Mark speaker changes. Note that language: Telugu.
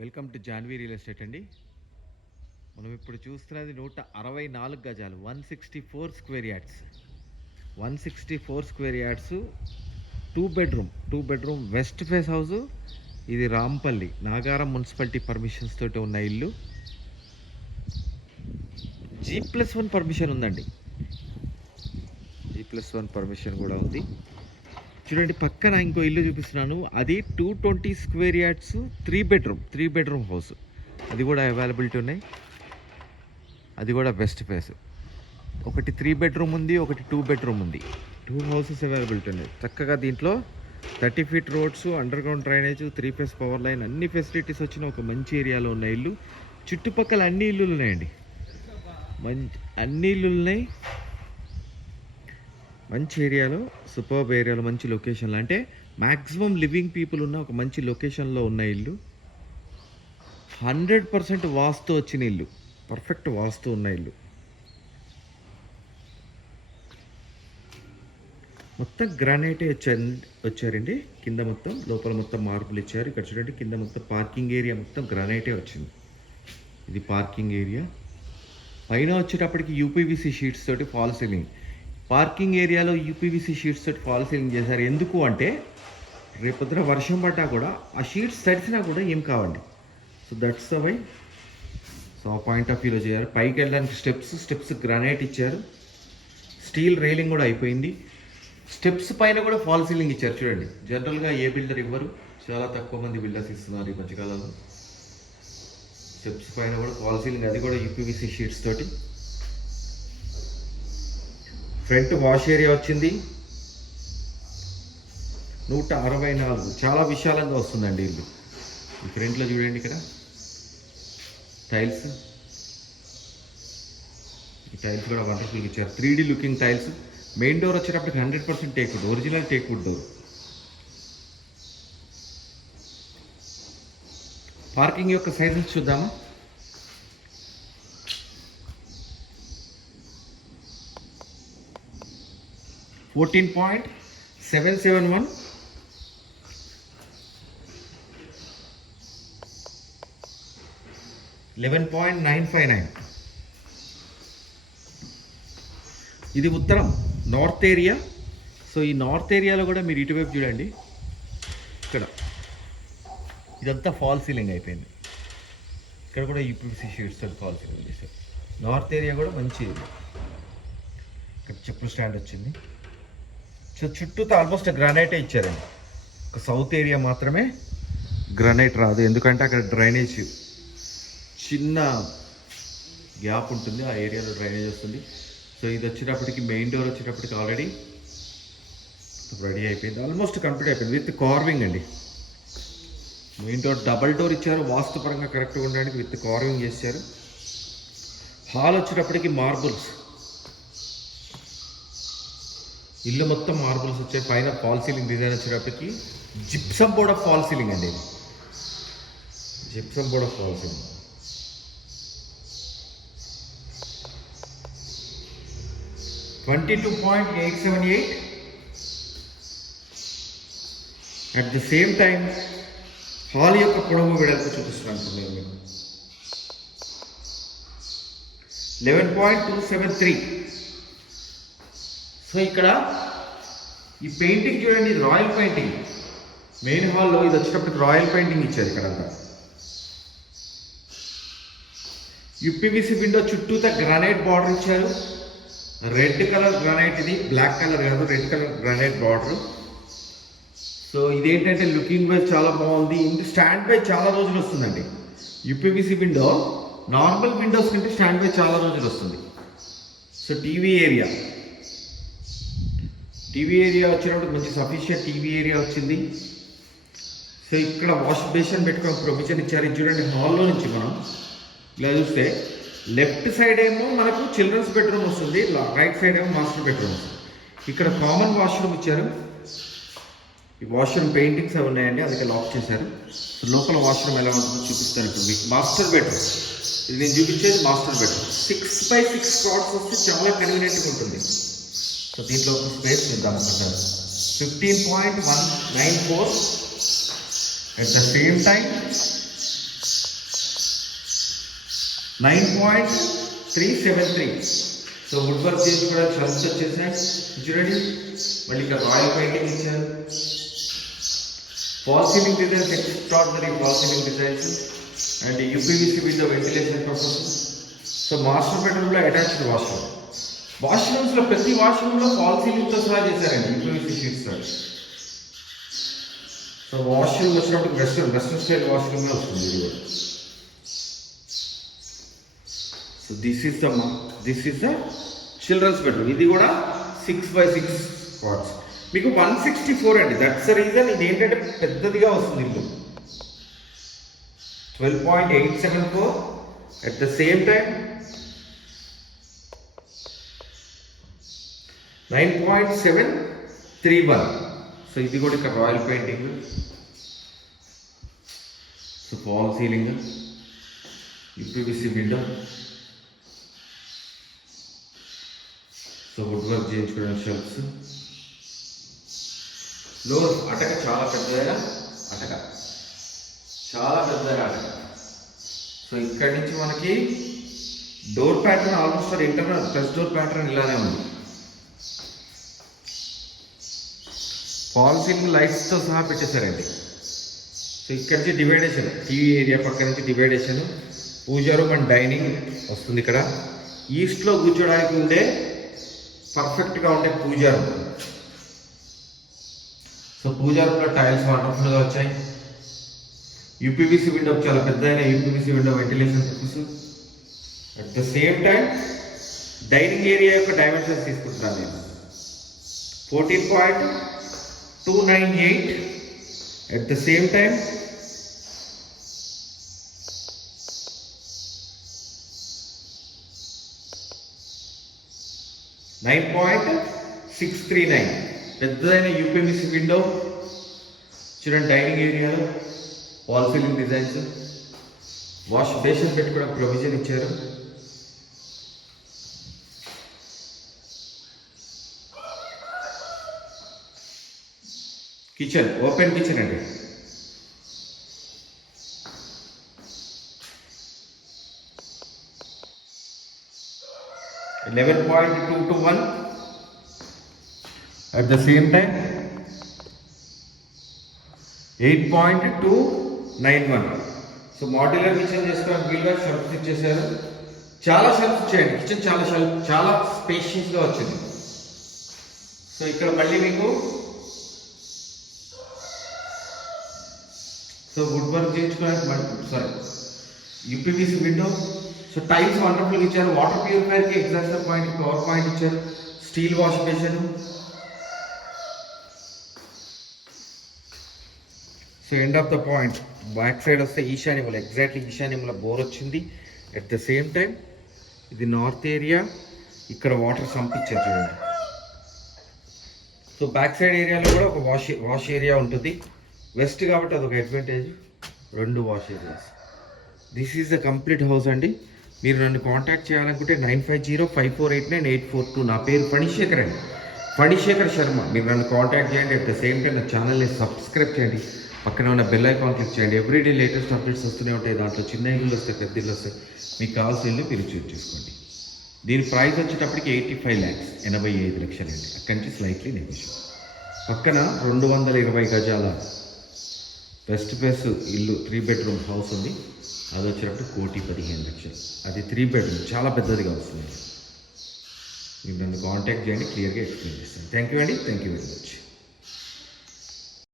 Speaker 1: Welcome to Janvi real estate అండి. మనం ఇప్పుడు చూస్తున్నది నూట అరవై నాలుగు గజాలు one sixty four square yards. One sixty four square yards two bedroom two bedroom west face house ఇది రాంపల్లి నాగారం మున్సిపాలిటీ పర్మిషన్స్ తోటి ఉన్న ఇల్లు. జీ ప్లస్ వన్ పర్మిషన్ ఉందండి. జీ ప్లస్ వన్ పర్మిషన్ కూడా ఉంది. చూడండి పక్కన ఇంకో ఇల్లు చూపిస్తున్నాను. అది two twenty square yards three bedroom three bedroom house అది కూడా అవైలబిలిటీ ఉన్నాయి. అది కూడా బెస్ట్ ప్లేస్ ఒకటి త్రీ బెడ్రూమ్ ఉంది ఒకటి టూ బెడ్రూమ్ ఉంది. టూ హౌసెస్ అవైలబిలిటీ ఉన్నాయి. చక్కగా దీంట్లో thirty feet roads under ground drainage three phase power line అన్ని ఫెసిలిటీస్ వచ్చిన ఒక మంచి ఏరియాలో ఉన్న ఇల్లు. చుట్టుపక్కల అన్ని ఇల్లులు ఉన్నాయండి. మంచి అన్ని ఇల్లులు ఉన్నాయి. మంచి ఏరియాలో సూపర్బ్ ఏరియాలో మంచి లొకేషన్లో అంటే మ్యాక్సిమం లివింగ్ పీపుల్ ఉన్న ఒక మంచి లొకేషన్లో ఉన్న ఇల్లు. హండ్రెడ్ పర్సెంట్ వాస్తు వచ్చిన ఇల్లు. పర్ఫెక్ట్ వాస్తు ఉన్న ఇల్లు. మొత్తం గ్రానైటే వచ్చారు వచ్చారండి. కింద మొత్తం లోపల మొత్తం మార్పులు ఇచ్చారు. ఇక్కడ చూడండి కింద మొత్తం పార్కింగ్ ఏరియా మొత్తం గ్రానైటే వచ్చింది. ఇది పార్కింగ్ ఏరియా పైన వచ్చేటప్పటికి యూపీవీసీ షీట్స్ తోటి ఫాల్ సీలింగ్ పార్కింగ్ ఏరియాలో యూపీవీసీ షీట్స్ తోటి ఫాల్ సీలింగ్ చేశారు? ఎందుకు అంటే రేపొద్దున వర్షం పడ్డా కూడా ఆ షీట్స్ తడిసినా కూడా ఏం కావండి. So that's the why so ఆ పాయింట్ ఆఫ్ వ్యూలో చేయాలి. పైకి వెళ్ళడానికి స్టెప్స్ స్టెప్స్ గ్రానైట్ ఇచ్చారు. స్టీల్ రైలింగ్ కూడా అయిపోయింది. స్టెప్స్ పైన కూడా ఫాల్ సీలింగ్ ఇచ్చారు. చూడండి. జనరల్గా ఏ బిల్డర్ ఇవ్వరు? చాలా తక్కువ మంది బిల్డర్స్ ఇస్తున్నారు ఈ మధ్యకాలంలో. స్టెప్స్ పైన కూడా ఫాల్ సీలింగ్ అది కూడా యూపీవీసీ షీట్స్ తోటి. ఫ్రంట్ వాష్ ఏరియా వచ్చింది. నూట అరవై నాలుగు. చాలా విశాలంగా వస్తుందండి ఇల్లు. ఈ ఫ్రంట్లో చూడండి ఇక్కడ. టైల్స్. ఈ టైల్స్ కూడా వండర్ఫుల్గా ఇచ్చారు. Three D looking tiles. Main door వచ్చేటప్పటికి hundred percent teakwood original teakwood door. Parking యొక్క సైజెస్ చూద్దామా? Fourteen point seven seven one eleven point nine five nine ఇది ఉత్తరం. నార్త్ ఏరియా సో ఈ నార్త్ ఏరియాలో కూడా మీరు ఇటువైపు చూడండి. ఇక్కడ. ఇదంతా ఫాల్ సీలింగ్ అయిపోయింది. ఇక్కడ కూడా యూపీసీ షీట్స్ తోటి ఫాల్ సీలింగ్ చేశారు. నార్త్ ఏరియా కూడా మంచి ఏరియా ఇక్కడ చెప్పుల స్టాండ్ వచ్చింది. చుట్టూతో ఆల్మోస్ట్ గ్రానైటే ఇచ్చారండి. ఒక సౌత్ ఏరియా మాత్రమే గ్రానైట్ రాదు. ఎందుకంటే అక్కడ డ్రైనేజ్ చిన్న గ్యాప్ ఉంటుంది. ఆ ఏరియాలో డ్రైనేజ్ వస్తుంది. సో ఇది వచ్చేటప్పటికి మెయిన్ డోర్ వచ్చేటప్పటికి ఆల్రెడీ రెడీ అయిపోయింది. ఆల్మోస్ట్ కంప్లీట్ అయిపోయింది. విత్ కార్వింగ్ అండి. మెయిన్ డోర్ డబల్ డోర్ ఇచ్చారు. వాస్తుపరంగా కరెక్ట్గా ఉండడానికి విత్ కార్వింగ్ చేశారు. హాల్ వచ్చేటప్పటికి మార్బుల్స్ ఇల్లు మొత్తం మార్బుల్స్ వచ్చాయి. పైన ఫాల్ సీలింగ్ డిజైన్ వచ్చేటప్పటికి gypsum board of fall ceiling అండి gypsum board of fall ceiling. Twenty two point eight seven eight at the same time hall యొక్క పొడవు వెడల్పు చూపిస్తున్నాను ఇప్పుడు నేను eleven point two seven three so ఇక్కడ ఈ పెయింటింగ్ చూడండి ఇది రాయల్ పెయింటింగ్. మెయిన్ హాల్లో ఇది వచ్చేటప్పటికి రాయల్ పెయింటింగ్ ఇచ్చారు ఇక్కడంతా. యూపీవీసీ విండో చుట్టూతా గ్రానైట్ బార్డర్ ఇచ్చారు. రెడ్ కలర్ గ్రానైట్ ఇది బ్లాక్ కలర్ కాదు red colour granite border. So ఇదేంటంటే లుకింగ్ వైజ్ చాలా బాగుంది. ఇంటి స్టాండ్ బై చాలా రోజులు వస్తుందండి. యూపీవీసీ విండో నార్మల్ విండోస్ కంటే స్టాండ్ బై చాలా రోజులు వస్తుంది. So TV area. TV area వచ్చినప్పుడు మంచి సఫిషియంట్ టీవీ ఏరియా వచ్చింది. సో ఇక్కడ వాష్ బేసిన్ పెట్టుకుని ప్రొవిజన్ ఇచ్చారు. ఇది చూడండి హాల్లో నుంచి మనం ఇలా చూస్తే లెఫ్ట్ సైడ్ ఏమో మనకు చిల్డ్రన్స్ బెడ్రూమ్ వస్తుంది. రైట్ సైడ్ ఏమో మాస్టర్ బెడ్రూమ్ వస్తుంది. ఇక్కడ కామన్ వాష్రూమ్ ఇచ్చారు. ఈ వాష్రూమ్ పెయింటింగ్స్ అవి ఉన్నాయండి. అందుకే లాక్ చేశారు. లోపల వాష్రూమ్ ఎలా ఉంటుందో చూపిస్తాను ఇప్పుడు మీకు. మాస్టర్ బెడ్రూమ్ ఇది నేను చూపించేది master bedroom six by six spots వస్తే చాలా కన్వీనియంట్గా ఉంటుంది. సో దీంట్లో ఒక స్పేస్ చూద్దాం ఒకసారి fifteen point one nine four at the same time nine point three seven three so wood work చేసి కూడా షెల్ఫ్స్ వచ్చేసాయి చూడండి మళ్ళీ ఇక్కడ రాయల్ పెయింటింగ్ ఇచ్చారు fall ceiling designs extraordinary fall ceiling designs and UPVC with ventilation purpose so master బెడ్రూమ్లో అటాచ్డ్ వాష్రూమ్ వాష్రూమ్స్లో ప్రతి వాష్రూమ్లో ఫాల్ పాలసీలు సహా చేశారండి యూపీవీసీ షీట్స్ సో వాష్రూమ్ వచ్చినప్పుడు వెస్ట్రన్ వెస్ట్రన్ స్టైల్ వాష్రూమ్లో వస్తుంది ఇది కూడా. So this is the this is the children's bedroom ఇది కూడా సిక్స్ బై సిక్స్ వాట్స్ మీకు వన్ సిక్స్టీ ఫోర్ అండి. దట్స్ ద రీజన్ ఇది ఏంటంటే పెద్దదిగా వస్తుంది ఇల్లు. Twelve point eight seven four at the same time nine point seven three one. So ఇది కూడా ఇక్కడ royal painting so fall ceiling UPVC window so wood work చేయించుకోవడానికి షెల్ఫ్స్లో అటక చాలా పెద్దదైన అటక. చాలా పెద్దదైన అటక. సో ఇక్కడి నుంచి మనకి door pattern almost internal plus door pattern ఇలానే ఉంది. ఫాల్ లైట్స్తో సహా పెట్టేశారండి. సో ఇక్కడ నుంచి డివైడేషన్ టీవీ ఏరియా పక్క నుంచి డివైడేషన్ పూజా రూమ్ అండ్ డైనింగ్ వస్తుంది ఇక్కడ. ఈస్ట్లో కూర్చోడానికి ఉండే పర్ఫెక్ట్గా ఉండే పూజా రూమ్ సో పూజా రూమ్లో టైల్స్ వండర్ఫుల్గా వచ్చాయి. యూపీవీసీ విండో చాలా పెద్దదైన యూపీవీసీ విండో వెంటిలేషన్ చూసి at the same time dining area యొక్క డైమెన్షన్స్ తీసుకుంటున్నాను నేను. Fourteen point two nine eight at the same time nine point six three nine పెద్దదైన యూపీవీసీ విండో చూడండి డైనింగ్ ఏరియాలో wall ceiling designs wash basin పెట్టుకోవడం ప్రొవిజన్ ఇచ్చారు. కిచెన్ ఓపెన్ కిచెన్ అండి. Eleven point two two one at the same time eight point two nine one so modular kitchen చేసుకోవడానికి వీలుగా షెల్ఫ్స్ ఇచ్చేసారు చాలా షెల్ఫ్స్ వచ్చాయండి. కిచెన్ చాలా షెల్ఫ్ చాలా స్పేషియస్గా వచ్చింది. సో ఇక్కడ మళ్ళీ మీకు సో వుడ్ వర్క్ చేయించుకోవడానికి sorry UPVC window so tiles wonderful ఇచ్చారు. వాటర్ ప్యూరిఫైర్కి ఎగ్జాస్టర్ పాయింట్ పవర్ పాయింట్ ఇచ్చారు. Steel wash basin so end of the point back side వస్తే ఈశాన్యములు ఎగ్జాక్ట్లీ ఈశాన్యముల బోర్ వచ్చింది. అట్ ద సేమ్ టైం ఇది నార్త్ ఏరియా ఇక్కడ వాటర్ సంపించారు చూడండి. సో బ్యాక్ సైడ్ ఏరియాలో కూడా ఒక వాష్ వాష్ ఏరియా ఉంటుంది. వెస్ట్ కాబట్టి అదొక అడ్వాంటేజ్ రెండు wash areas this is the complete house అండి. మీరు నన్ను కాంటాక్ట్ చేయాలనుకుంటే nine five zero five four eight nine eight four two నా పేరు ఫణిశేఖర్ అండి. ఫణిశేఖర్ శర్మ. మీరు నన్ను కాంటాక్ట్ చేయండి. అట్ ద సేమ్ టైం నా ఛానల్ని సబ్స్క్రైబ్ చేయండి. పక్కన ఉన్న బెల్ ఐకాన్ క్లిక్ చేయండి. ఎవ్రీడే లేటెస్ట్ అప్డేట్స్ వస్తూనే ఉంటాయి. దాంట్లో చిన్న ఇల్లు వస్తాయి పెద్ద ఇల్లు వస్తాయి. మీకు కావాల్సిన ఇల్లు మీరు చూస్ చేసుకోండి. దీని ప్రైస్ వచ్చేటప్పటికి ఎయిటీ ఫైవ్ ల్యాక్స్ ఎనభై ఐదు లక్షలు అండి అక్కడి నుంచి స్లైట్లీ నెగిషన్ పక్కన రెండు వందల ఇరవై గజాల వెస్ట్ ఫేస్ ఇల్లు త్రీ బెడ్రూమ్ హౌస్ ఉంది. అది వచ్చేటప్పుడు కోటి పదిహేను లక్షలు. అది త్రీ బెడ్రూమ్ చాలా పెద్దదిగా వస్తుంది. మీరు నన్ను కాంటాక్ట్ చేయండి క్లియర్గా ఎక్స్ప్లెయిన్ చేస్తాను. థ్యాంక్ యూ అండి. Thank you very much